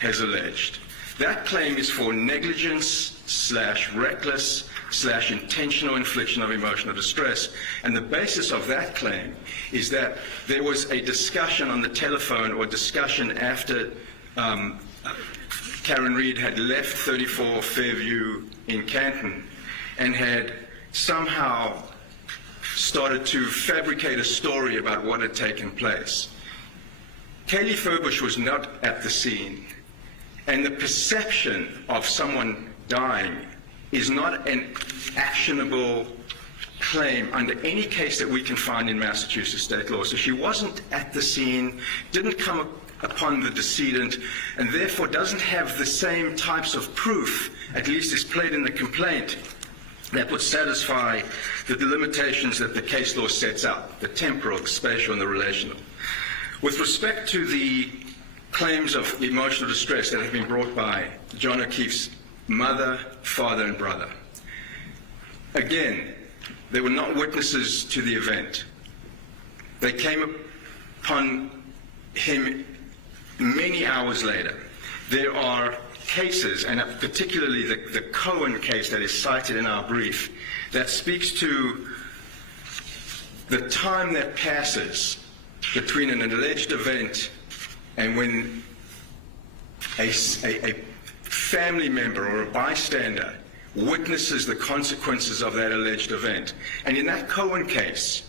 has alleged. That claim is for negligence/reckless/intentional infliction of emotional distress. And the basis of that claim is that there was a discussion on the telephone, or discussion after Karen Reed had left 34 Fairview in Canton and had somehow started to fabricate a story about what had taken place. Kaylee Furbush was not at the scene, and the perception of someone dying is not an actionable claim under any case that we can find in Massachusetts state law. So she wasn't at the scene, didn't come upon the decedent, and therefore doesn't have the same types of proof, at least as played in the complaint, that would satisfy the limitations that the case law sets out, the temporal, the spatial, and the relational. With respect to the claims of emotional distress that have been brought by John O'Keefe's mother, father, and brother, again, they were not witnesses to the event. They came upon him many hours later. There are cases, and particularly the Cohen case that is cited in our brief, that speaks to the time that passes between an alleged event and when a family member or a bystander witnesses the consequences of that alleged event. And in that Cohen case,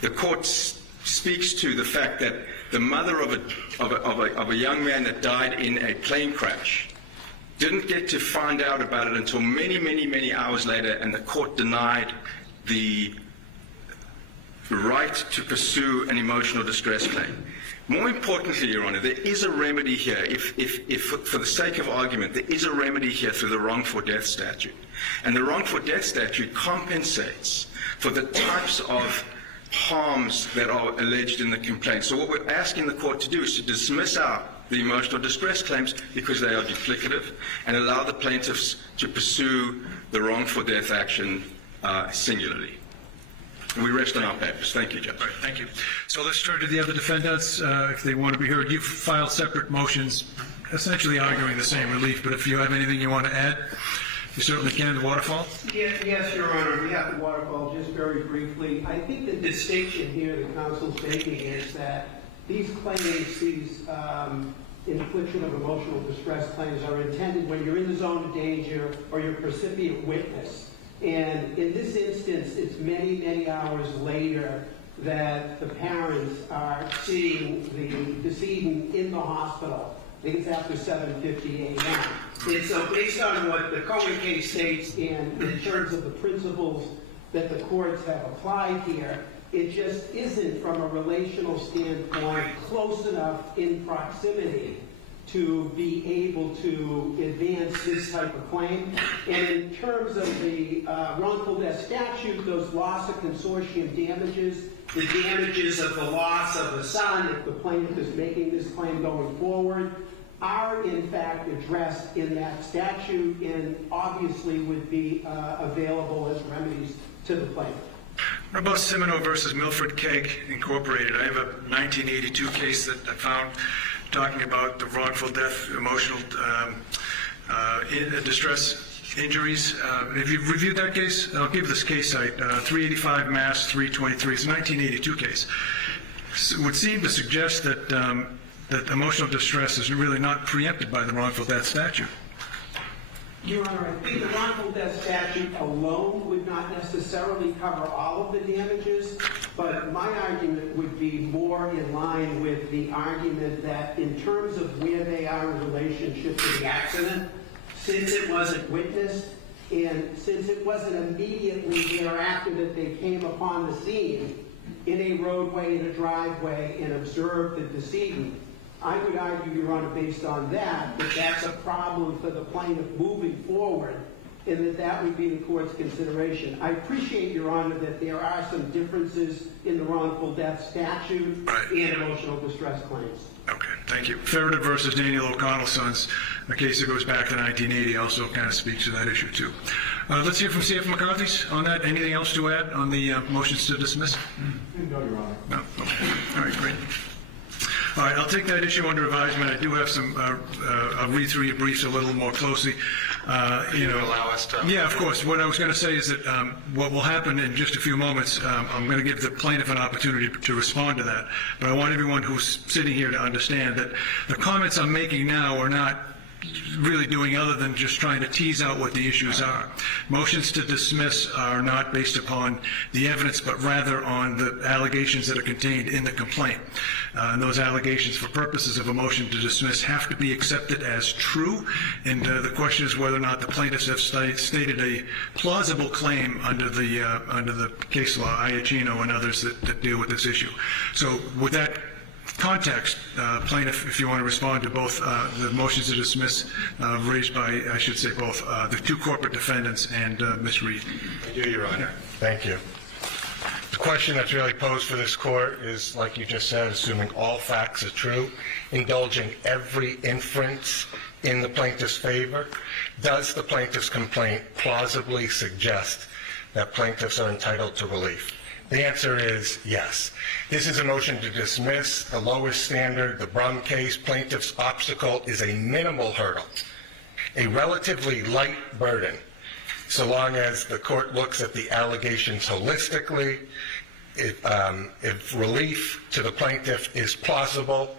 the court speaks to the fact that the mother of a young man that died in a plane crash didn't get to find out about it until many, many, many hours later, and the court denied the right to pursue an emotional distress claim. More importantly, Your Honor, there is a remedy here. If for the sake of argument, there is a remedy here through the wrongful death statute. And the wrongful death statute compensates for the types of harms that are alleged in the complaint. So what we're asking the court to do is to dismiss out the emotional distress claims because they are duplicative, and allow the plaintiffs to pursue the wrongful death action singularly. We rest on our papers. Thank you, Judge. All right, thank you. So let's turn to the other defendants if they want to be heard. You've filed separate motions essentially arguing the same relief, but if you have anything you want to add, you certainly can. The Waterfall? Yes, Your Honor. We have the Waterfall. Just very briefly, I think the distinction here the counsel's making is that these claims, these infliction of emotional distress claims, are intended when you're in the zone of danger or you're a recipient witness. And in this instance, it's many, many hours later that the parents are seeing the decedent in the hospital. I think it's after 7:50 a.m. And so based on what the Cohen case states and in terms of the principles that the courts have applied here, it just isn't, from a relational standpoint, close enough in proximity to be able to advance this type of claim. And in terms of the wrongful death statute, those loss of consortium damages, the damages of the loss of the son, if the plaintiff is making this claim going forward, are in fact addressed in that statute and obviously would be available as remedies to the plaintiff. What about Semino versus Milford Keg Incorporated? I have a 1982 case that I found talking about the wrongful death, emotional distress injuries. Have you reviewed that case? I'll give this case site, 385 Mass 323. It's a 1982 case. It would seem to suggest that that emotional distress is really not preempted by the wrongful death statute. Your Honor, I think the wrongful death statute alone would not necessarily cover all of the damages, but my argument would be more in line with the argument that in terms of where they are in relationship to the accident, since it wasn't witnessed, and since it wasn't immediately thereafter that they came upon the scene in a roadway, in a driveway, and observed the decedent, I would argue, Your Honor, based on that, that that's a problem for the plaintiff moving forward, and that would be the court's consideration. I appreciate, Your Honor, that there are some differences in the wrongful death statute and emotional distress claims. Okay, thank you. Ferreter versus Daniel O'Connell Sons, a case that goes back to 1980, also kind of speaks to that issue too. Let's hear from C.F. McCarthy's on that. Anything else to add on the motions to dismiss? No, Your Honor. No? Okay. All right, great. All right, I'll take that issue under advisement. I do have some, I'll read through your briefs a little more closely. You know, allow us to... Yeah, of course. What I was going to say is that what will happen in just a few moments, I'm going to give the plaintiff an opportunity to respond to that. But I want everyone who's sitting here to understand that the comments I'm making now are not really doing other than just trying to tease out what the issues are. Motions to dismiss are not based upon the evidence, but rather on the allegations that are contained in the complaint. And those allegations, for purposes of a motion to dismiss, have to be accepted as true. And the question is whether or not the plaintiffs have stated a plausible claim under the case law, Iacchino and others that deal with this issue. So with that context, plaintiff, if you want to respond to both the motions to dismiss raised by, I should say, both the two corporate defendants and Ms. Reed. I do, Your Honor. Thank you. The question that's really posed for this court is, like you just said, assuming all facts are true, indulging every inference in the plaintiff's favor, does the plaintiff's complaint plausibly suggest that plaintiffs are entitled to relief? The answer is yes. This is a motion to dismiss. The lowest standard, the Brum case, plaintiff's obstacle is a minimal hurdle, a relatively light burden, so long as the court looks at the allegations holistically. If relief to the plaintiff is plausible,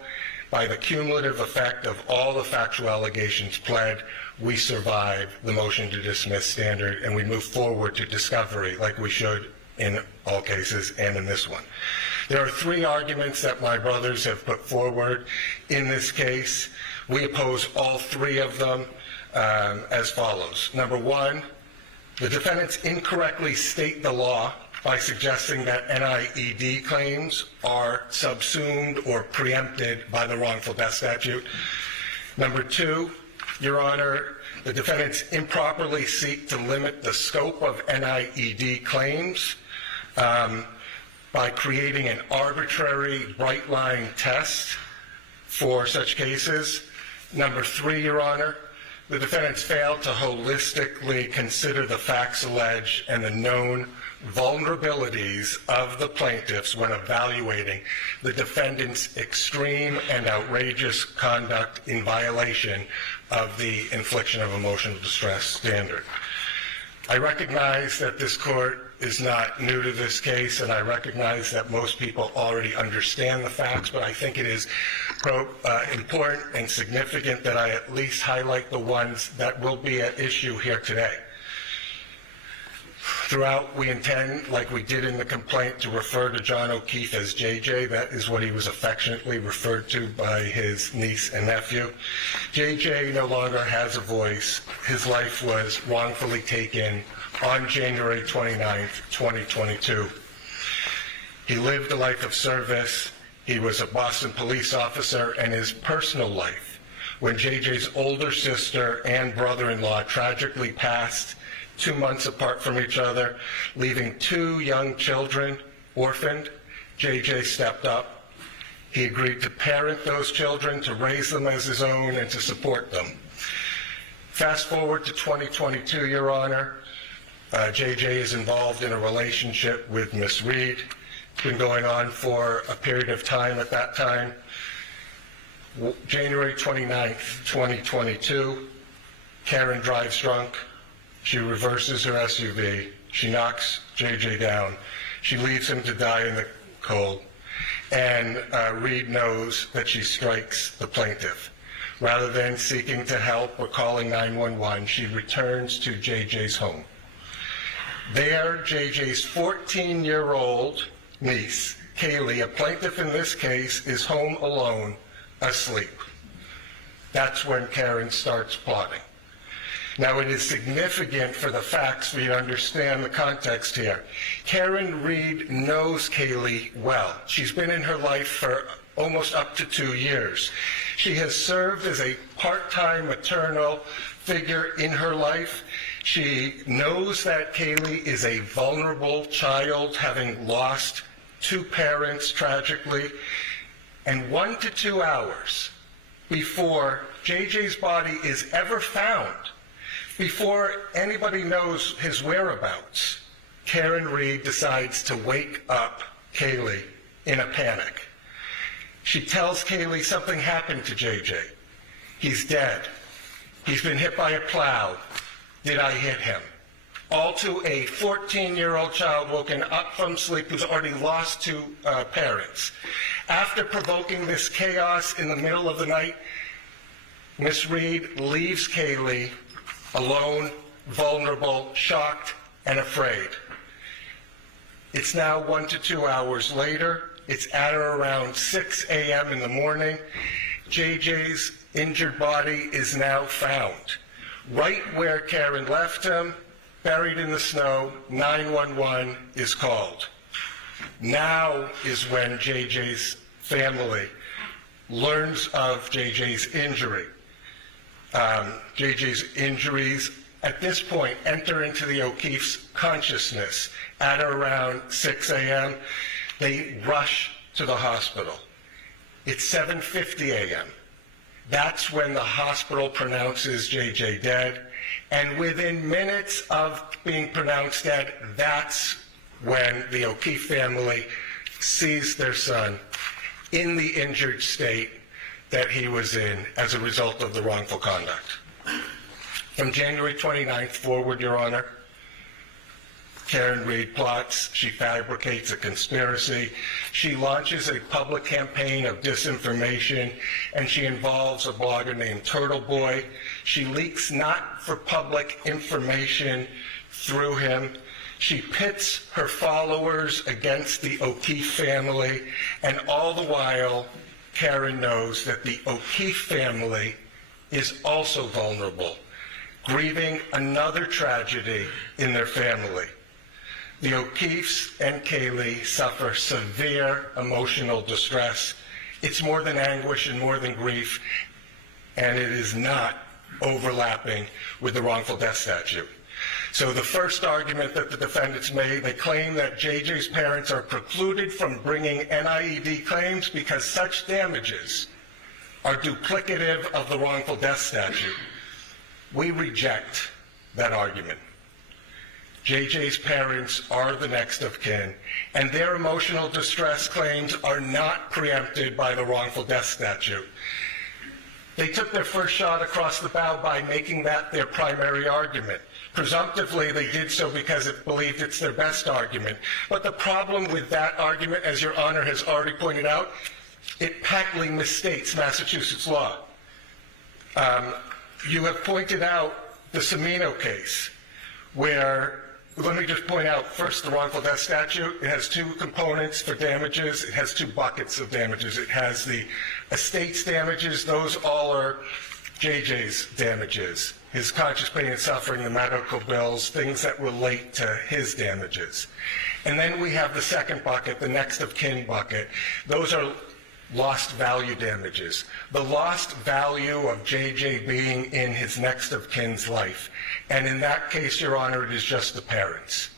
by the cumulative effect of all the factual allegations pled, we survive the motion to dismiss standard and we move forward to discovery like we should in all cases and in this one. There are three arguments that my brothers have put forward in this case. We oppose all three of them as follows. Number one, the defendants incorrectly state the law by suggesting that NIED claims are subsumed or preempted by the wrongful death statute. Number two, Your Honor, the defendants improperly seek to limit the scope of NIED claims by creating an arbitrary bright-line test for such cases. Number three, Your Honor, the defendants failed to holistically consider the facts alleged and the known vulnerabilities of the plaintiffs when evaluating the defendant's extreme and outrageous conduct in violation of the infliction of emotional distress standard. I recognize that this court is not new to this case, and I recognize that most people already understand the facts, but I think it is important and significant that I at least highlight the ones that will be at issue here today. Throughout, we intend, like we did in the complaint, to refer to John O'Keefe as JJ. That is what he was affectionately referred to by his niece and nephew. JJ no longer has a voice. His life was wrongfully taken on January 29th, 2022. He lived a life of service. He was a Boston police officer, and his personal life, when JJ's older sister and brother-in-law tragically passed 2 months apart from each other, leaving 2 young children orphaned, JJ stepped up. He agreed to parent those children, to raise them as his own, and to support them. Fast forward to 2022, Your Honor. JJ is involved in a relationship with Miss Reed. It's been going on for a period of time at that time. January 29th, 2022, Karen drives drunk. She reverses her SUV. She knocks JJ down. She leaves him to die in the cold. And Reed knows that she strikes the plaintiff. Rather than seeking to help or calling 911, she returns to JJ's home. There, JJ's 14-year-old niece, Kaylee, a plaintiff in this case, is home alone, asleep. That's when Karen starts plotting. Now, it is significant for the facts for you to understand the context here. Karen Reed knows Kaylee well. She's been in her life for almost up to 2 years. She has served as a part-time maternal figure in her life. She knows that Kaylee is a vulnerable child, having lost 2 parents tragically. And 1 to 2 hours before JJ's body is ever found, before anybody knows his whereabouts, Karen Reed decides to wake up Kaylee in a panic. She tells Kaylee something happened to JJ. He's dead. He's been hit by a plow. Did I hit him? All to a 14-year-old child woken up from sleep who's already lost two parents. After provoking this chaos in the middle of the night, Miss Reed leaves Kaylee alone, vulnerable, shocked, and afraid. It's now 1 to 2 hours later. It's at or around 6 a.m. in the morning. JJ's injured body is now found. Right where Karen left him, buried in the snow, 911 is called. Now is when JJ's family learns of JJ's injury. JJ's injuries at this point enter into the O'Keeffe's consciousness. At around 6 a.m., they rush to the hospital. It's 7:50 a.m. That's when the hospital pronounces JJ dead. And within minutes of being pronounced dead, that's when the O'Keeffe family sees their son in the injured state that he was in as a result of the wrongful conduct. From January 29th forward, Your Honor, Karen Reed plots, she fabricates a conspiracy, she launches a public campaign of disinformation, and she involves a blogger named Turtle Boy. She leaks not for public information through him. She pits her followers against the O'Keeffe family, and all the while, Karen knows that the O'Keeffe family is also vulnerable, grieving another tragedy in their family. The O'Keeffes and Kaylee suffer severe emotional distress. It's more than anguish and more than grief, and it is not overlapping with the wrongful death statute. So the first argument that the defendants made, they claim that JJ's parents are precluded from bringing NIED claims because such damages are duplicative of the wrongful death statute. We reject that argument. JJ's parents are the next of kin, and their emotional distress claims are not preempted by the wrongful death statute. They took their first shot across the bow by making that their primary argument. Presumptively, they did so because it believed it's their best argument. But the problem with that argument, as Your Honor has already pointed out, it patently misstates Massachusetts law. You have pointed out the Cimino case, where, let me just point out first the wrongful death statute. It has two components for damages. It has two buckets of damages. It has the estate's damages. Those all are JJ's damages. His conscious pain and suffering, the medical bills, things that relate to his damages. And then we have the second bucket, the next of kin bucket. Those are lost value damages. The lost value of JJ being in his next of kin's life. And in that case, Your Honor, it is just the parents.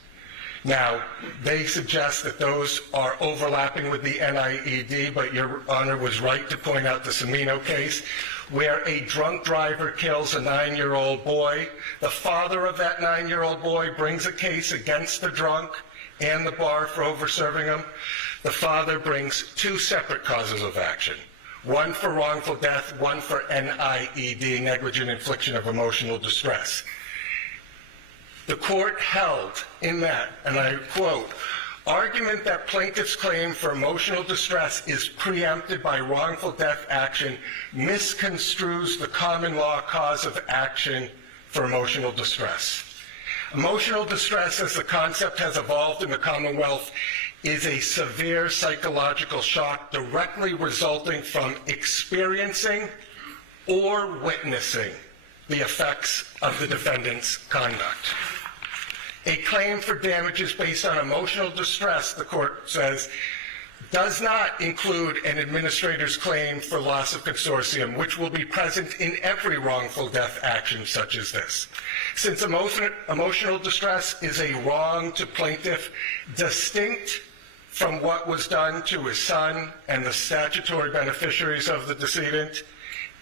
Now, they suggest that those are overlapping with the NIED, but Your Honor was right to point out the Cimino case, where a drunk driver kills a 9-year-old boy. The father of that 9-year-old boy brings a case against the drunk and the bar for over-serving him. The father brings two separate causes of action, one for wrongful death, one for NIED, negligent infliction of emotional distress. The court held in that, and I quote, argument that plaintiff's claim for emotional distress is preempted by wrongful death action misconstrues the common law cause of action for emotional distress. Emotional distress, as the concept has evolved in the Commonwealth, is a severe psychological shock directly resulting from experiencing or witnessing the effects of the defendant's conduct. A claim for damages based on emotional distress, the court says, does not include an administrator's claim for loss of consortium, which will be present in every wrongful death action such as this. Since emotional distress is a wrong to plaintiff distinct from what was done to his son and the statutory beneficiaries of the decedent,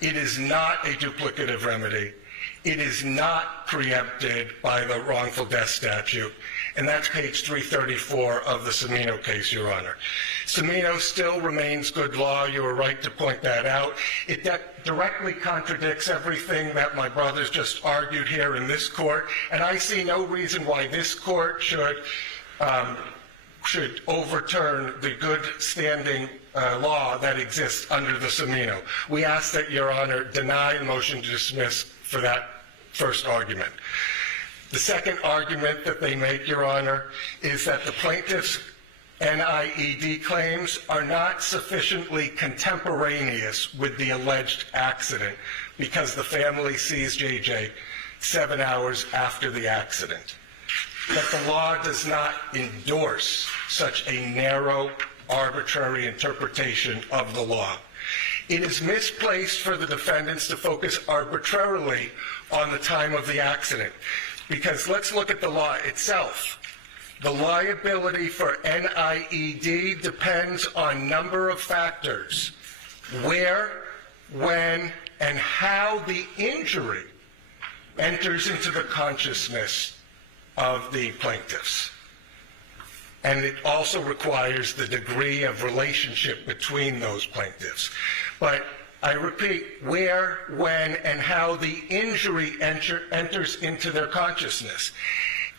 it is not a duplicative remedy. It is not preempted by the wrongful death statute, and that's page 334 of the Cimino case, Your Honor. Cimino still remains good law. You were right to point that out. It directly contradicts everything that my brothers just argued here in this court, and I see no reason why this court should overturn the good standing law that exists under the Cimino. We ask that Your Honor deny the motion to dismiss for that first argument. The second argument that they make, Your Honor, is that the plaintiff's NIED claims are not sufficiently contemporaneous with the alleged accident because the family sees JJ 7 hours after the accident. That the law does not endorse such a narrow, arbitrary interpretation of the law. It is misplaced for the defendants to focus arbitrarily on the time of the accident, because let's look at the law itself. The liability for NIED depends on a number of factors: where, when, and how the injury enters into the consciousness of the plaintiffs. And it also requires the degree of relationship between those plaintiffs. But I repeat, where, when, and how the injury enters into their consciousness.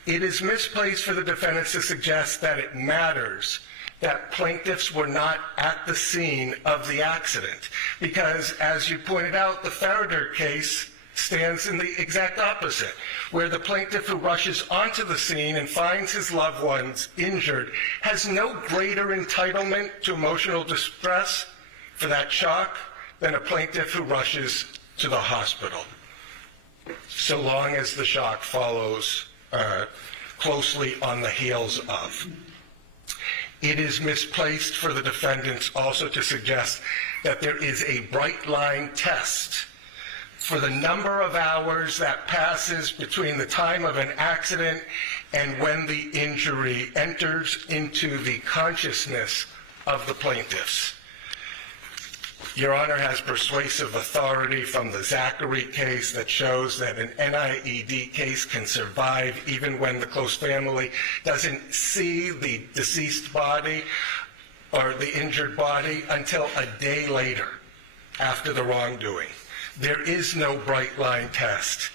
It is misplaced for the defendants to suggest that it matters that plaintiffs were not at the scene of the accident, because, as you pointed out, the Farrader case stands in the exact opposite, where the plaintiff who rushes onto the scene and finds his loved ones injured has no greater entitlement to emotional distress for that shock than a plaintiff who rushes to the hospital, so long as the shock follows closely on the heels of. It is misplaced for the defendants also to suggest that there is a bright line test for the number of hours that passes between the time of an accident and when the injury enters into the consciousness of the plaintiffs. Your Honor has persuasive authority from the Zachary case that shows that an NIED case can survive even when the close family doesn't see the deceased body or the injured body until a day later after the wrongdoing. There is no bright line test.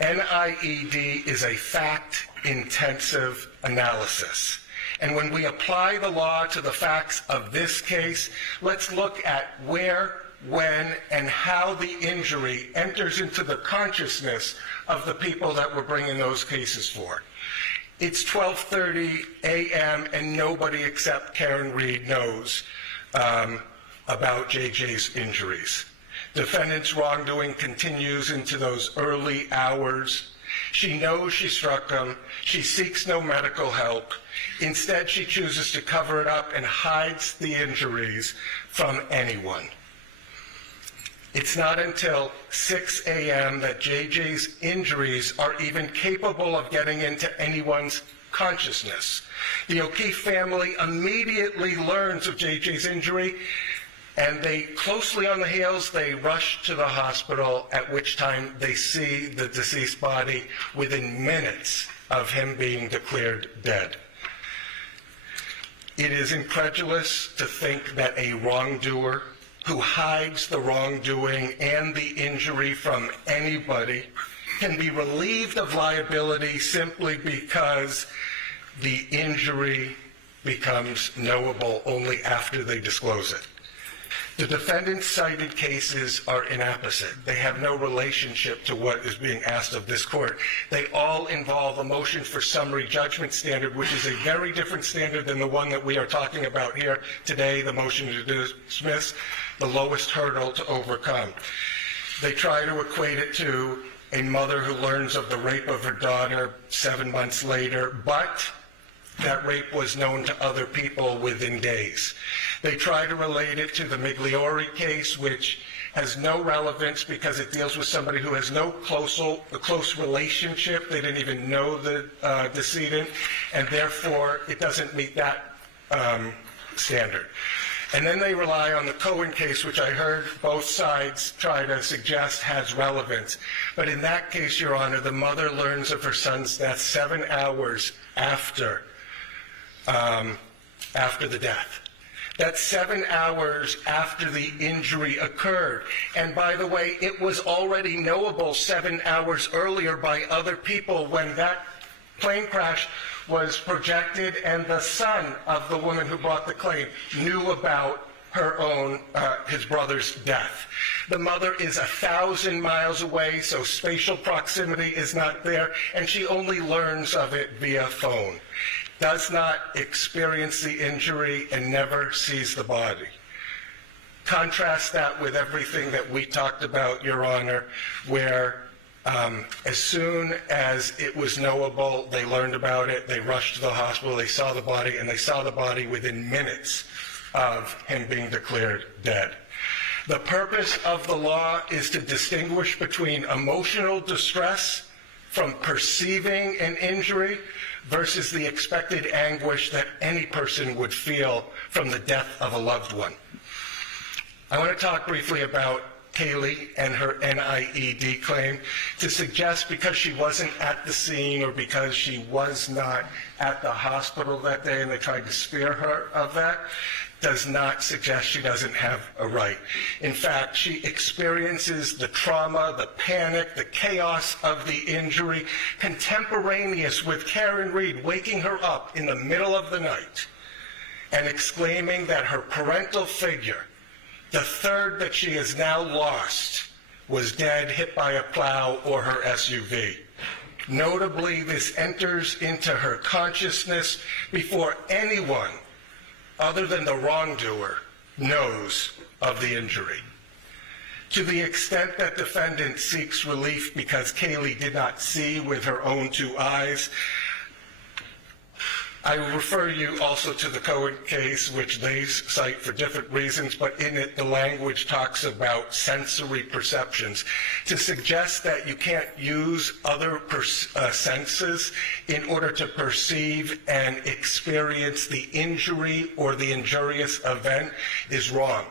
NIED is a fact-intensive analysis. And when we apply the law to the facts of this case, let's look at where, when, and how the injury enters into the consciousness of the people that we're bringing those cases for. It's 12:30 a.m. and nobody except Karen Reed knows about JJ's injuries. Defendant's wrongdoing continues into those early hours. She knows she struck him. She seeks no medical help. Instead, she chooses to cover it up and hides the injuries from anyone. It's not until 6 a.m. that JJ's injuries are even capable of getting into anyone's consciousness. The O'Keefe family immediately learns of JJ's injury, and they, closely on the heels, they rush to the hospital, at which time they see the deceased body within minutes of him being declared dead. It is incredulous to think that a wrongdoer who hides the wrongdoing and the injury from anybody can be relieved of liability simply because the injury becomes knowable only after they disclose it. The defendant's cited cases are inapposite. They have no relationship to what is being asked of this court. They all involve a motion for summary judgment standard, which is a very different standard than the one that we are talking about here today, the motion to dismiss, the lowest hurdle to overcome. They try to equate it to a mother who learns of the rape of her daughter 7 months later, but that rape was known to other people within days. They try to relate it to the Migliori case, which has no relevance because it deals with somebody who has no close relationship. They didn't even know the decedent, and therefore it doesn't meet that standard. And then they rely on the Cohen case, which I heard both sides try to suggest has relevance. But in that case, Your Honor, the mother learns of her son's death 7 hours after the death. That's 7 hours after the injury occurred. And by the way, it was already knowable 7 hours earlier by other people when that plane crash was projected, and the son of the woman who brought the claim knew about her own, his brother's death. The mother is 1,000 miles away, so spatial proximity is not there, and she only learns of it via phone. Does not experience the injury and never sees the body. Contrast that with everything that we talked about, Your Honor, where as soon as it was knowable, they learned about it, they rushed to the hospital, they saw the body, and they saw the body within minutes of him being declared dead. The purpose of the law is to distinguish between emotional distress from perceiving an injury versus the expected anguish that any person would feel from the death of a loved one. I want to talk briefly about Kaylee and her NIED claim to suggest because she wasn't at the scene or because she was not at the hospital that day and they tried to spare her of that, does not suggest she doesn't have a right. In fact, she experiences the trauma, the panic, the chaos of the injury contemporaneous with Karen Reed waking her up in the middle of the night and exclaiming that her parental figure, the third that she has now lost, was dead, hit by a plow or her SUV. Notably, this enters into her consciousness before anyone other than the wrongdoer knows of the injury. To the extent that defendant seeks relief because Kaylee did not see with her own 2 eyes, I refer you also to the Cohen case, which they cite for different reasons, but in it the language talks about sensory perceptions to suggest that you can't use other senses in order to perceive and experience the injury or the injurious event is wrong.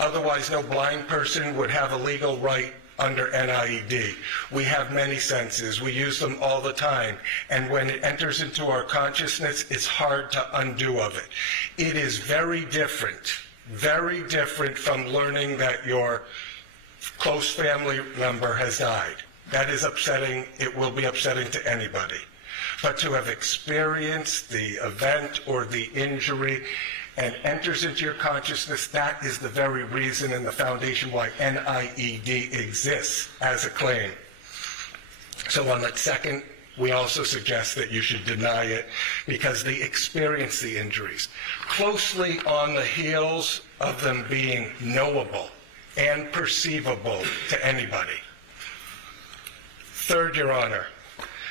Otherwise, no blind person would have a legal right under NIED. We have many senses. We use them all the time. And when it enters into our consciousness, it's hard to undo of it. It is very different from learning that your close family member has died. That is upsetting. It will be upsetting to anybody. But to have experienced the event or the injury and enters into your consciousness, that is the very reason and the foundation why NIED exists as a claim. So on that second, we also suggest that you should deny it because they experience the injuries. Closely on the heels of them being knowable and perceivable to anybody. Third, Your Honor,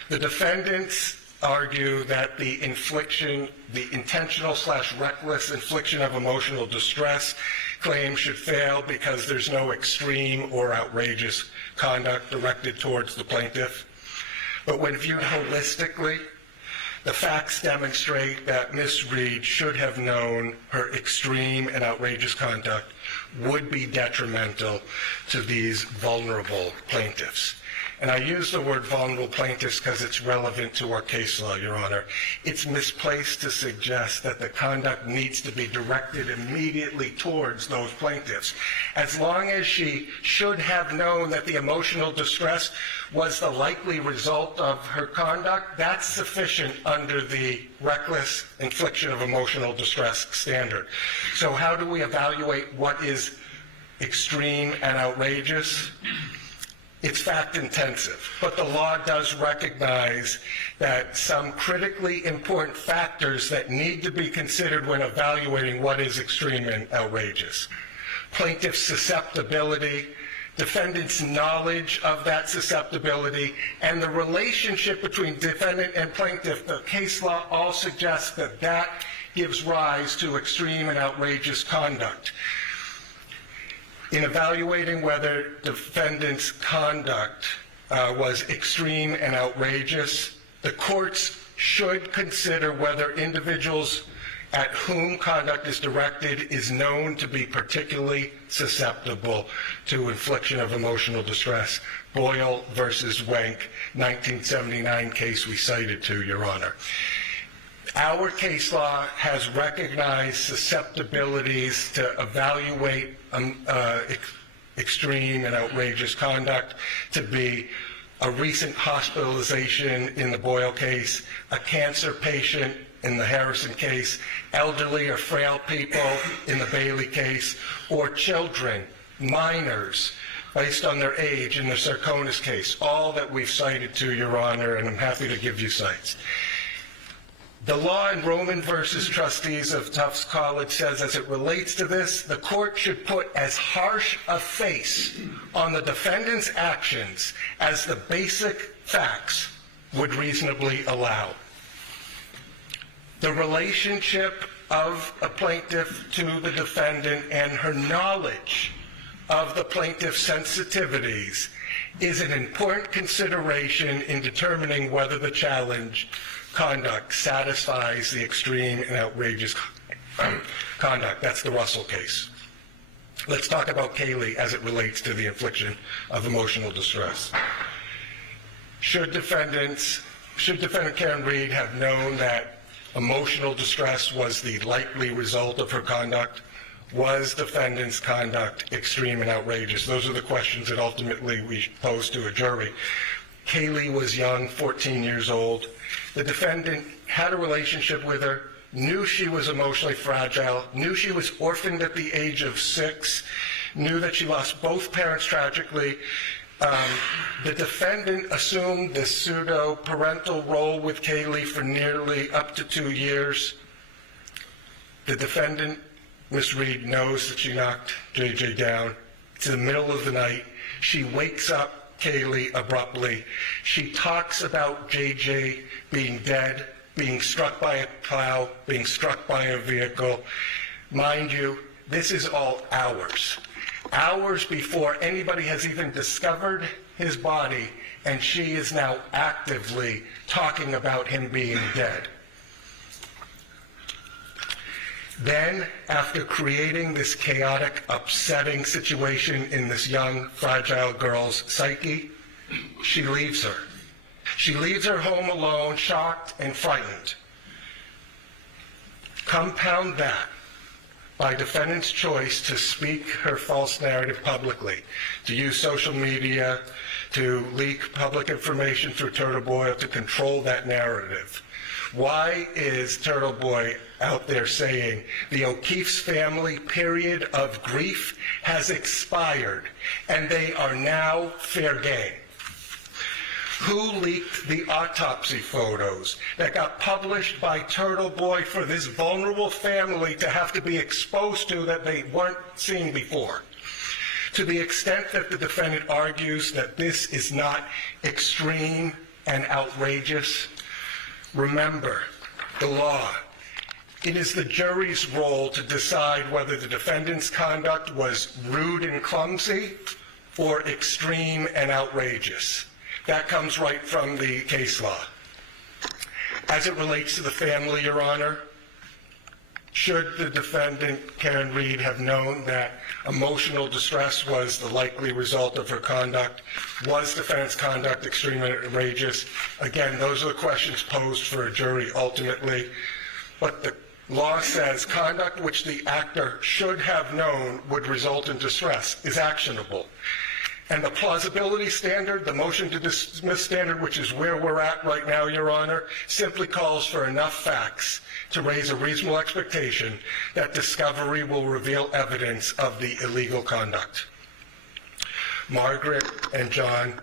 the defendants argue that the intentional/reckless infliction of emotional distress claim should fail because there's no extreme or outrageous conduct directed towards the plaintiff. But when viewed holistically, the facts demonstrate that Ms. Reed should have known her extreme and outrageous conduct would be detrimental to these vulnerable plaintiffs. And I use the word vulnerable plaintiffs because it's relevant to our case law, Your Honor. It's misplaced to suggest that the conduct needs to be directed immediately towards those plaintiffs. As long as she should have known that the emotional distress was the likely result of her conduct, that's sufficient under the reckless infliction of emotional distress standard. So how do we evaluate what is extreme and outrageous? It's fact-intensive, but the law does recognize that some critically important factors that need to be considered when evaluating what is extreme and outrageous. Plaintiff's susceptibility, defendant's knowledge of that susceptibility, and the relationship between defendant and plaintiff. The case law all suggests that that gives rise to extreme and outrageous conduct. In evaluating whether defendant's conduct was extreme and outrageous, the courts should consider whether individuals at whom conduct is directed is known to be particularly susceptible to infliction of emotional distress. Boyle versus Wenck, 1979 case we cited to, Your Honor. Our case law has recognized susceptibilities to evaluate extreme and outrageous conduct to be a recent hospitalization in the Boyle case, a cancer patient in the Harrison case, elderly or frail people in the Bailey case, or children, minors, based on their age in the Sarkonis case, all that we've cited to, Your Honor, and I'm happy to give you cites. The law in Roman versus Trustees of Tufts College says, as it relates to this, the court should put as harsh a face on the defendant's actions as the basic facts would reasonably allow. The relationship of a plaintiff to the defendant and her knowledge of the plaintiff's sensitivities is an important consideration in determining whether the challenge conduct satisfies the extreme and outrageous conduct. That's the Russell case. Let's talk about Kaylee as it relates to the infliction of emotional distress. Should defendant Karen Reed have known that emotional distress was the likely result of her conduct? Was defendant's conduct extreme and outrageous? Those are the questions that ultimately we pose to a jury. Kaylee was young, 14 years old. The defendant had a relationship with her, knew she was emotionally fragile, knew she was orphaned at the age of 6, knew that she lost both parents tragically. The defendant assumed the pseudo-parental role with Kaylee for nearly up to 2 years. The defendant, Miss Reed, knows that she knocked JJ down. It's in the middle of the night. She wakes up Kaylee abruptly. She talks about JJ being dead, being struck by a plow, being struck by a vehicle. Mind you, this is all hours before anybody has even discovered his body, and she is now actively talking about him being dead. Then, after creating this chaotic, upsetting situation in this young, fragile girl's psyche, she leaves her. She leaves her home alone, shocked and frightened. Compound that by defendant's choice to speak her false narrative publicly, to use social media, to leak public information through Turtle Boy, to control that narrative. Why is Turtle Boy out there saying the O'Keefe's family period of grief has expired and they are now fair game? Who leaked the autopsy photos that got published by Turtle Boy for this vulnerable family to have to be exposed to that they weren't seeing before? To the extent that the defendant argues that this is not extreme and outrageous, remember the law. It is the jury's role to decide whether the defendant's conduct was rude and clumsy or extreme and outrageous. That comes right from the case law. As it relates to the family, Your Honor, should the defendant, Karen Reed, have known that emotional distress was the likely result of her conduct? Was defendant's conduct extreme and outrageous? Again, those are the questions posed for a jury ultimately. But the law says conduct which the actor should have known would result in distress is actionable. And the plausibility standard, the motion to dismiss standard, which is where we're at right now, Your Honor, simply calls for enough facts to raise a reasonable expectation that discovery will reveal evidence of the illegal conduct. Margaret and John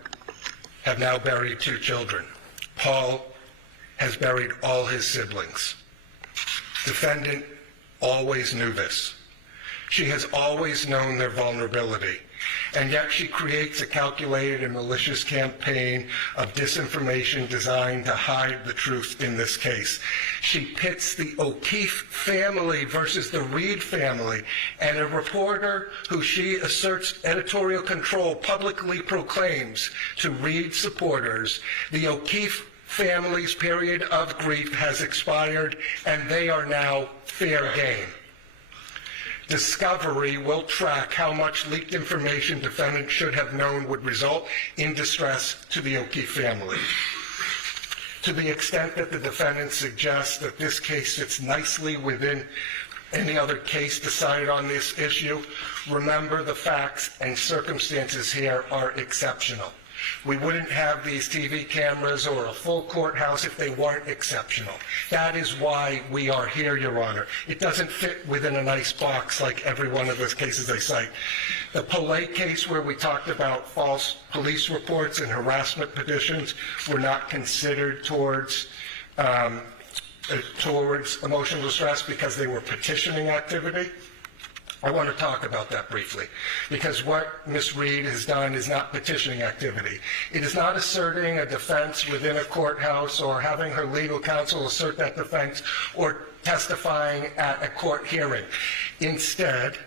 have now buried 2 children. Paul has buried all his siblings. Defendant always knew this. She has always known their vulnerability. And yet she creates a calculated and malicious campaign of disinformation designed to hide the truth in this case. She pits the O'Keefe family versus the Reed family, and a reporter who she asserts editorial control publicly proclaims to Reed supporters, the O'Keefe family's period of grief has expired, and they are now fair game. Discovery will track how much leaked information defendant should have known would result in distress to the O'Keefe family. To the extent that the defendant suggests that this case fits nicely within any other case decided on this issue, remember the facts and circumstances here are exceptional. We wouldn't have these TV cameras or a full courthouse if they weren't exceptional. That is why we are here, Your Honor. It doesn't fit within a nice box like every one of those cases I cite. The Polay case where we talked about false police reports and harassment petitions were not considered towards emotional distress because they were petitioning activity. I want to talk about that briefly, because what Ms. Reed has done is not petitioning activity. It is not asserting a defense within a courthouse or having her legal counsel assert that defense or testifying at a court hearing. Instead,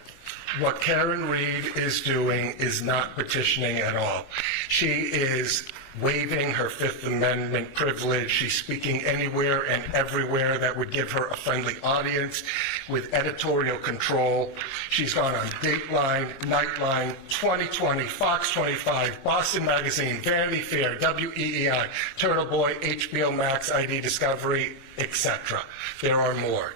what Karen Reed is doing is not petitioning at all. She is waiving her Fifth Amendment privilege. She's speaking anywhere and everywhere that would give her a friendly audience with editorial control. She's gone on Dateline, Nightline, 2020, Fox 25, Boston Magazine, Vanity Fair, WEEI, Turtle Boy, HBO Max, ID Discovery, etc. There are more.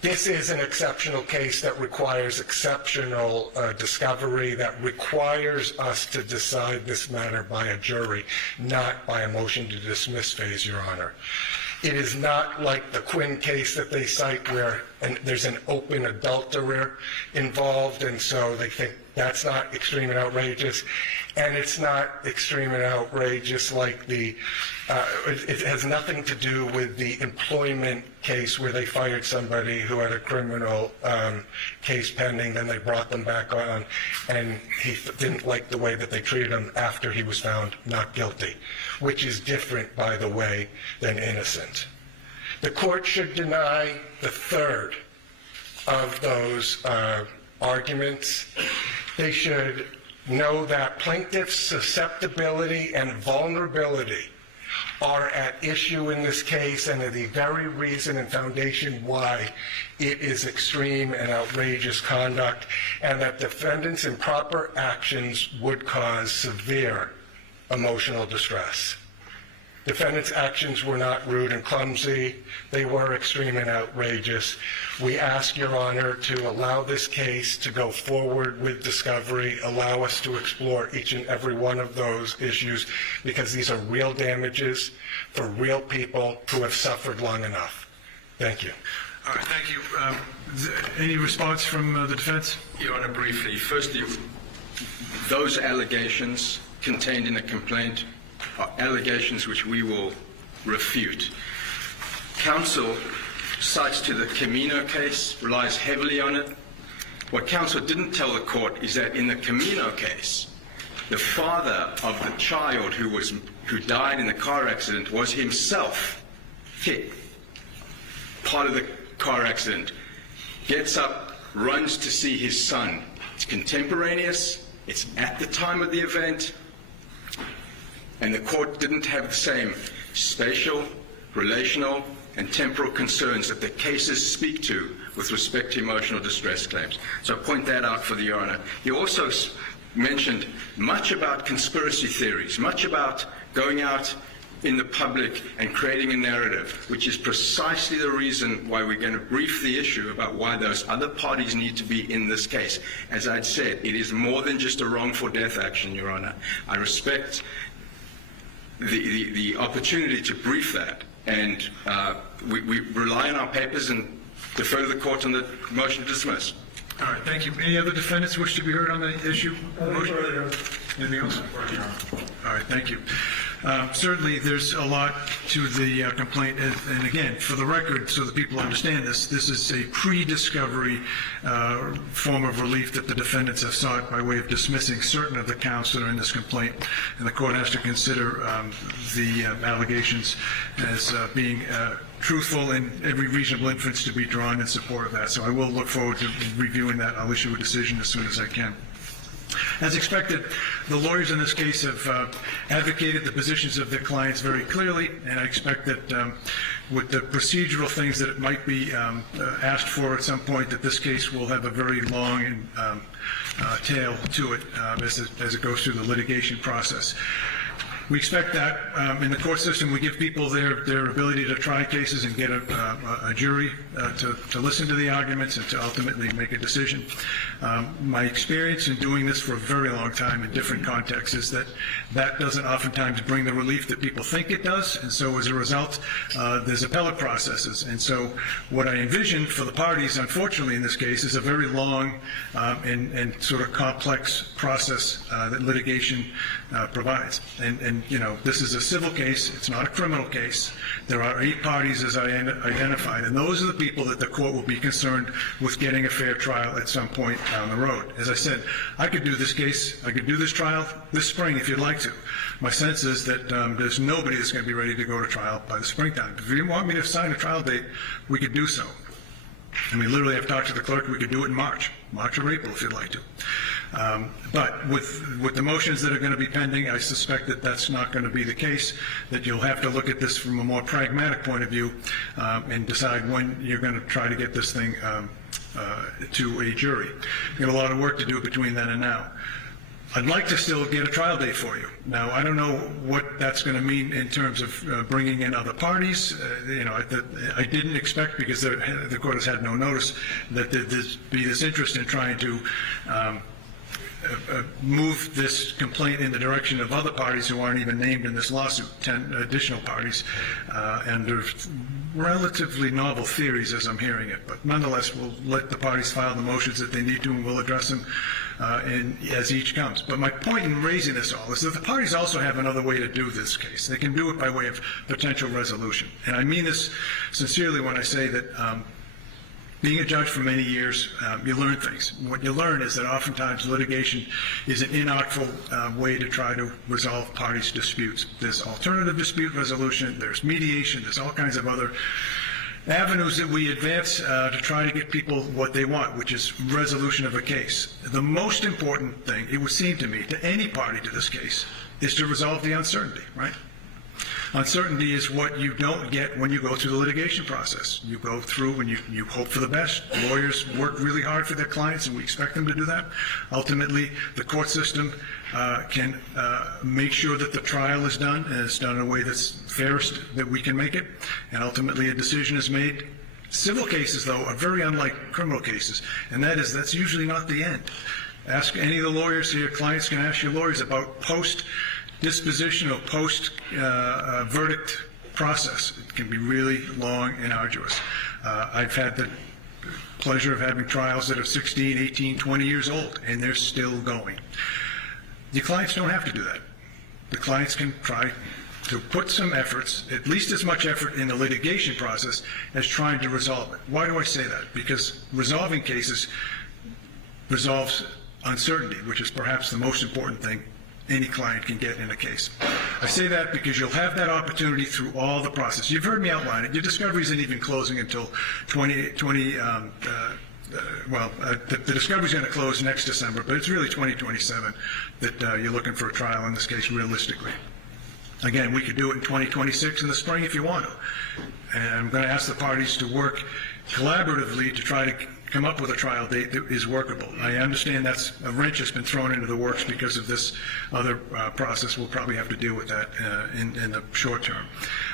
This is an exceptional case that requires exceptional discovery, that requires us to decide this matter by a jury, not by a motion to dismiss phase, Your Honor. It is not like the Quinn case that they cite where there's an open adulterer involved, and so they think that's not extreme and outrageous. And it's not extreme and outrageous like it has nothing to do with the employment case where they fired somebody who had a criminal case pending, then they brought them back on, and he didn't like the way that they treated him after he was found not guilty, which is different, by the way, than innocent. The court should deny the third of those arguments. They should know that plaintiff's susceptibility and vulnerability are at issue in this case and are the very reason and foundation why it is extreme and outrageous conduct, and that defendants' improper actions would cause severe emotional distress. Defendants' actions were not rude and clumsy. They were extreme and outrageous. We ask Your Honor to allow this case to go forward with discovery, allow us to explore each and every one of those issues, because these are real damages for real people who have suffered long enough. Thank you. All right, thank you. Any response from the defense? Your Honor, briefly. Firstly, those allegations contained in the complaint are allegations which we will refute. Counsel cites to the Camino case, relies heavily on it. What counsel didn't tell the court is that in the Camino case, the father of the child who died in the car accident was himself hit. Part of the car accident. Gets up, runs to see his son. It's contemporaneous. It's at the time of the event. And the court didn't have the same spatial, relational, and temporal concerns that the cases speak to with respect to emotional distress claims. So I point that out for the Your Honor. He also mentioned much about conspiracy theories, much about going out in the public and creating a narrative, which is precisely the reason why we're going to brief the issue about why those other parties need to be in this case. As I'd said, it is more than just a wrongful death action, Your Honor. I respect the opportunity to brief that, and we rely on our papers and defer to the court on the motion to dismiss. All right, thank you. Any other defendants wish to be heard on the issue? Anything else? All right, thank you. Certainly, there's a lot to the complaint, and again, for the record, so that people understand this is a pre-discovery form of relief that the defendants have sought by way of dismissing certain of the counts that are in this complaint, and the court has to consider the allegations as being truthful and every reasonable inference to be drawn in support of that. So I will look forward to reviewing that. I'll issue a decision as soon as I can. As expected, the lawyers in this case have advocated the positions of their clients very clearly, and I expect that with the procedural things that might be asked for at some point, that this case will have a very long tail to it as it goes through the litigation process. We expect that in the court system, we give people their ability to try cases and get a jury to listen to the arguments and to ultimately make a decision. My experience in doing this for a very long time in different contexts is that that doesn't oftentimes bring the relief that people think it does, and so as a result, there's appellate processes. And so what I envision for the parties, unfortunately in this case, is a very long and sort of complex process that litigation provides. And you know, this is a civil case, it's not a criminal case. There are 8 parties as I identified, and those are the people that the court will be concerned with getting a fair trial at some point down the road. As I said, I could do this case, I could do this trial this spring if you'd like to. My sense is that there's nobody that's going to be ready to go to trial by the springtime. If you want me to sign a trial date, we could do so. And we literally have talked to the clerk, we could do it in March or April if you'd like to. But with the motions that are going to be pending, I suspect that that's not going to be the case, that you'll have to look at this from a more pragmatic point of view and decide when you're going to try to get this thing to a jury. You've got a lot of work to do between then and now. I'd like to still get a trial date for you. Now, I don't know what that's going to mean in terms of bringing in other parties. You know, I didn't expect, because the court has had no notice, that there'd be this interest in trying to move this complaint in the direction of other parties who aren't even named in this lawsuit, 10 additional parties. And there's relatively novel theories as I'm hearing it. But nonetheless, we'll let the parties file the motions that they need to, and we'll address them as each comes. But my point in raising this all is that the parties also have another way to do this case. They can do it by way of potential resolution. And I mean this sincerely when I say that being a judge for many years, you learn things. What you learn is that oftentimes litigation is an inartful way to try to resolve parties' disputes. There's alternative dispute resolution, there's mediation, there's all kinds of other avenues that we advance to try to get people what they want, which is resolution of a case. The most important thing, it would seem to me, to any party to this case, is to resolve the uncertainty, right? Uncertainty is what you don't get when you go through the litigation process. You go through and you hope for the best. Lawyers work really hard for their clients, and we expect them to do that. Ultimately, the court system can make sure that the trial is done, and it's done in a way that's fairest that we can make it, and ultimately a decision is made. Civil cases, though, are very unlike criminal cases, and that's usually not the end. Ask any of the lawyers here, clients can ask your lawyers about post-disposition or post-verdict process. It can be really long and arduous. I've had the pleasure of having trials that are 16, 18, 20 years old, and they're still going. The clients don't have to do that. The clients can try to put some efforts, at least as much effort in the litigation process as trying to resolve it. Why do I say that? Because resolving cases resolves uncertainty, which is perhaps the most important thing any client can get in a case. I say that because you'll have that opportunity through all the process. You've heard me outline it. Your discovery isn't even closing until the discovery is going to close next December, but it's really 2027 that you're looking for a trial in this case realistically. Again, we could do it in 2026 in the spring if you want to. And I'm going to ask the parties to work collaboratively to try to come up with a trial date that is workable. I understand that's a wrench that's been thrown into the works because of this other process. We'll probably have to deal with that in the short term.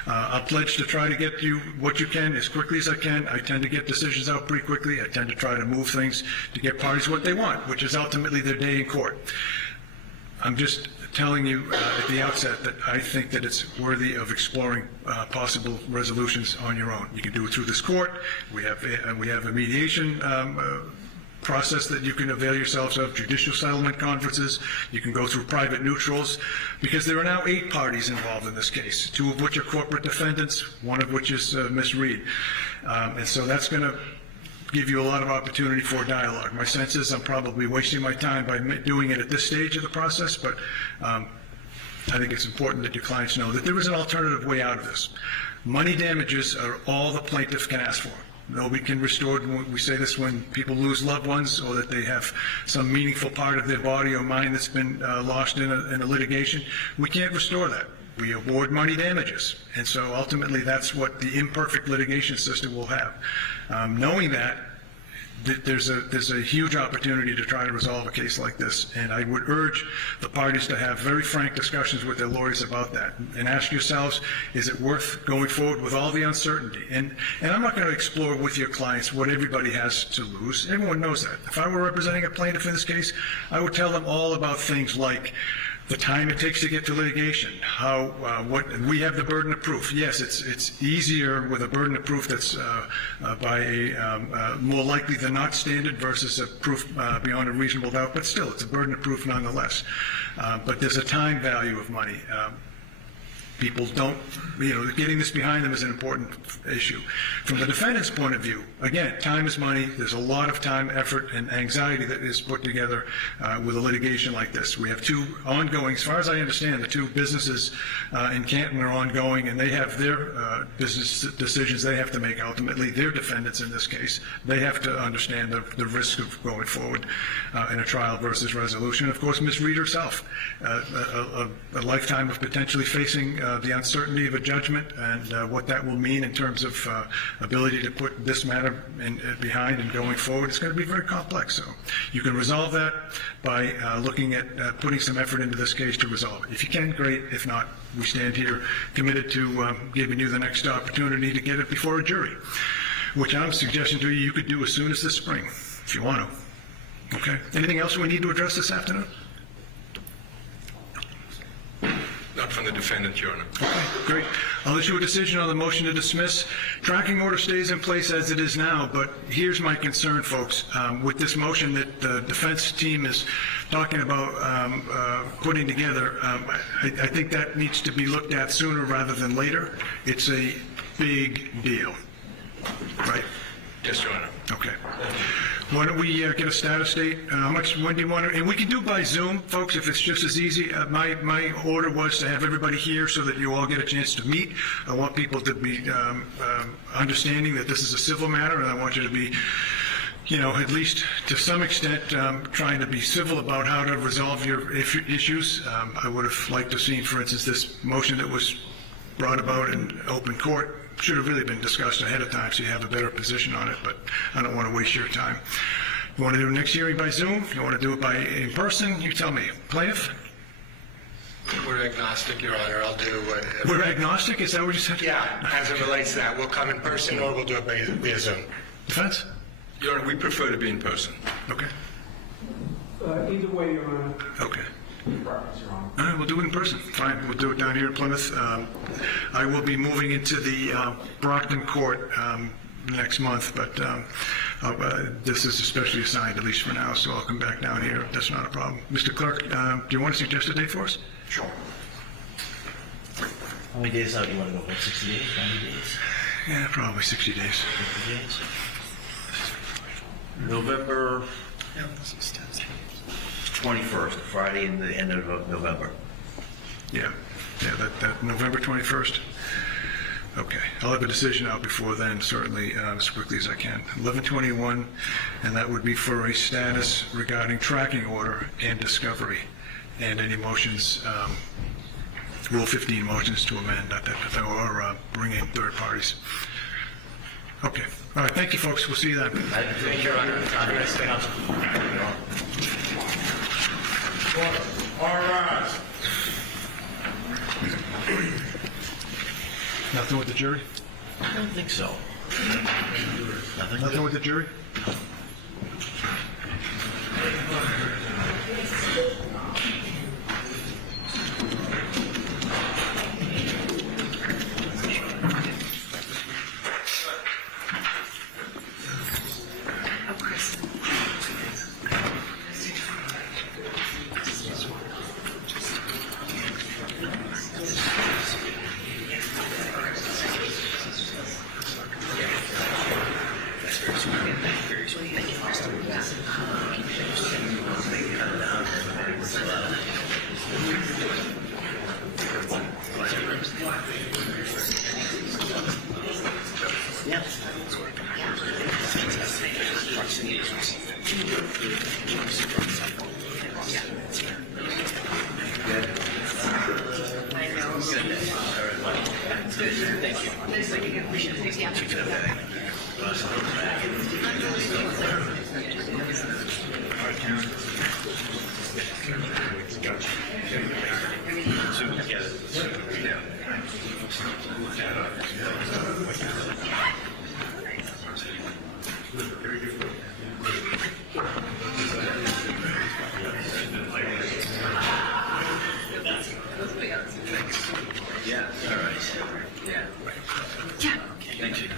I'll pledge to try to get you what you can as quickly as I can. I tend to get decisions out pretty quickly. I tend to try to move things to get parties what they want, which is ultimately their day in court. I'm just telling you at the outset that I think that it's worthy of exploring possible resolutions on your own. You can do it through this court. We have a mediation process that you can avail yourselves of, judicial settlement conferences. You can go through private neutrals, because there are now 8 parties involved in this case, 2 of which are corporate defendants, 1 of which is Ms. Reed. And so that's going to give you a lot of opportunity for dialogue. My sense is I'm probably wasting my time by doing it at this stage of the process, but I think it's important that your clients know that there is an alternative way out of this. Money damages are all the plaintiff can ask for. Nobody can restore, we say this when people lose loved ones or that they have some meaningful part of their body or mind that's been lost in a litigation. We can't restore that. We award money damages. And so ultimately that's what the imperfect litigation system will have. Knowing that, there's a huge opportunity to try to resolve a case like this, and I would urge the parties to have very frank discussions with their lawyers about that, and ask yourselves, is it worth going forward with all the uncertainty? And I'm not going to explore with your clients what everybody has to lose. Everyone knows that. If I were representing a plaintiff in this case, I would tell them all about things like the time it takes to get to litigation, how what we have the burden of proof. Yes, it's easier with a burden of proof that's by a more likely than not standard versus a proof beyond a reasonable doubt, but still, it's a burden of proof nonetheless. But there's a time value of money. People don't, getting this behind them is an important issue. From the defendant's point of view, again, time is money. There's a lot of time, effort, and anxiety that is put together with a litigation like this. We have two ongoing, as far as I understand, the two businesses in Canton are ongoing, and they have their business decisions they have to make ultimately. They're defendants in this case. They have to understand the risk of going forward in a trial versus resolution. Of course, Ms. Reed herself, a lifetime of potentially facing the uncertainty of a judgment and what that will mean in terms of ability to put this matter behind and going forward. It's going to be very complex. So you can resolve that by looking at putting some effort into this case to resolve it. If you can, great. If not, we stand here committed to giving you the next opportunity to get it before a jury, which I'm suggesting to you could do as soon as this spring, if you want to. Okay? Anything else we need to address this afternoon? Not from the defendant, Your Honor. Okay, great. I'll issue a decision on the motion to dismiss. Tracking order stays in place as it is now, but here's my concern, folks. With this motion that the defense team is talking about putting together, I think that needs to be looked at sooner rather than later. It's a big deal, right? Yes, Your Honor. Okay. Why don't we get a status date? When do you want to, and we can do by Zoom, folks, if it's just as easy. My order was to have everybody here so that you all get a chance to meet. I want people to be understanding that this is a civil matter, and I want you to be, at least to some extent, trying to be civil about how to resolve your issues. I would have liked to have seen, for instance, this motion that was brought about in open court should have really been discussed ahead of time so you have a better position on it, but I don't want to waste your time. You want to do the next hearing by Zoom? You want to do it in person? You tell me. Plaintiff? We're agnostic, Your Honor. I'll do what... We're agnostic? Is that what you said? Yeah, as it relates to that. We'll come in person or we'll do it via Zoom. Defense? Your Honor, we prefer to be in person. Okay. Either way, Your Honor. Okay. All right, we'll do it in person. Fine, we'll do it down here in Plymouth. I will be moving into the Brockton court next month, but this is especially assigned, at least for now, so I'll come back down here. That's not a problem. Mr. Clerk, do you want to suggest a date for us? Sure. How many days out do you want to go? About 60 days? 90 days? Yeah, probably 60 days. 50 days? November 21st, Friday in the end of November. Yeah, that November 21st. Okay, I'll have a decision out before then, certainly, as quickly as I can. 11/21, and that would be for a status regarding tracking order and discovery, and any motions, Rule 15 motions to amend, or bring in third parties. Okay, all right, thank you, folks. We'll see you then. Thank you, Your Honor. All right. Nothing with the jury? I don't think so. Nothing with the jury? Yeah. Thank you.